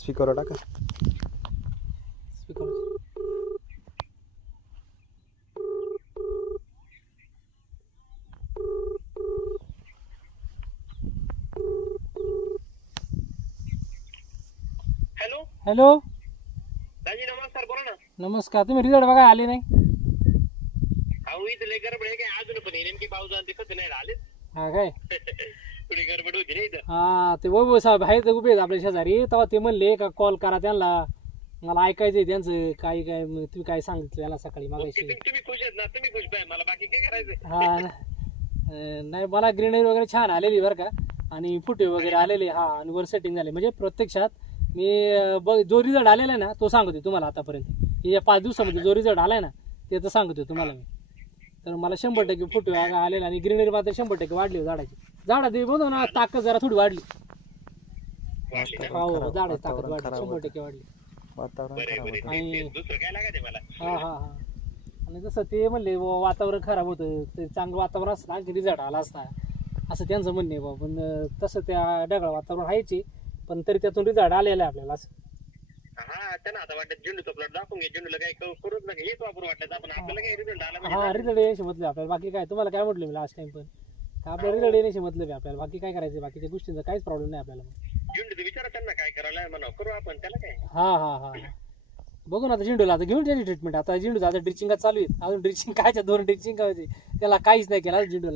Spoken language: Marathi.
स्पीकरवर टाका. स्पीकर हॅलो हॅलो दाजी नमस्कार बोला ना. नमस्कार. तुम्ही रिझल्ट बघा आले नाही? अहो इथं लय गडबड आहे काय अजून पण नेमकी पाऊस आणि तिखट नाही आले. हा काय? थोडी गडबड होती नाही इथं. हा ते वैभव साहेब आहेत उभे आहेत आपल्या शेजारी. तेव्हा ते म्हणले का कॉल करा त्यांना, मला ऐकायचंय त्यांचं काय काय तुम्ही काय सांगितलं त्याला सकाळी ओके, मागायची. तुम्ही खुश आहेत ना? तुम्ही खुश पाहिजे मला बाकी काय करायचं. हा नाही मला ग्रीनरी वगैरे छान आलेली बरं का, आणि फुटे वगैरे आलेले. हा आणि वर सेटिंग झाले म्हणजे प्रत्यक्षात मी बघ जो रिझल्ट आलेला आहे ना तो सांगतोय तुम्हाला आतापर्यंत. या 5 दिवसामध्ये जो रिझल्ट आलाय ना ते तर सांगतोय तुम्हाला मी. तर मला 100% फुटे आलेला आणि ग्रीनरी मात्र 100% वाढली झाडाची. झाडा ते बघतो ना ताकद जरा थोडी वाढली. हो झाडाची ताकद वाढली 100% वाढली. वातावरण बरे खराब बरे होतं. आणि दुसरं काय लागायचं मला. हा हा हा आणि जसं ते म्हणले वातावरण खराब होतं ते चांगलं वातावरण असतं आणखी रिझल्ट आला असता असं त्यांचं म्हणणं आहे बाबा. पण तसं त्या ढगाळ वातावरण व्हायचे पण तरी त्यातून रिझल्ट आलेला आहे आपल्याला असं. हा त्यांना आता वाटत झेंडूचा प्लॉट दाखवून घे, झेंडूला काही करूच नका हेच वापरू वाटत आपण. आपल्याला काही रिझल्ट आला हा म्हणजे रिझल्ट येण्याशी मतलब आपल्याला. बाकी काय तुम्हाला काय म्हटलं मी लास्ट टाइम पण का आपल्याला रिझल्ट येण्याशी मतलब आहे आपल्याला. बाकी काय करायचं बाकीच्या गोष्टींचा काहीच प्रॉब्लेम नाही आपल्याला. झेंडूचं विचारा त्यांना काय करायला म्हणा करू आपण त्याला काय. हा हा हा बघू ना आता झेंडूला आता घेऊन त्याची ट्रीटमेंट. आता झेंडूचं आता ड्रिचिंग चालू आहे. अजून ड्रिचिंग कायच्या 2 ड्रिचिंग काय त्याला काहीच नाही केलं झेंडूला.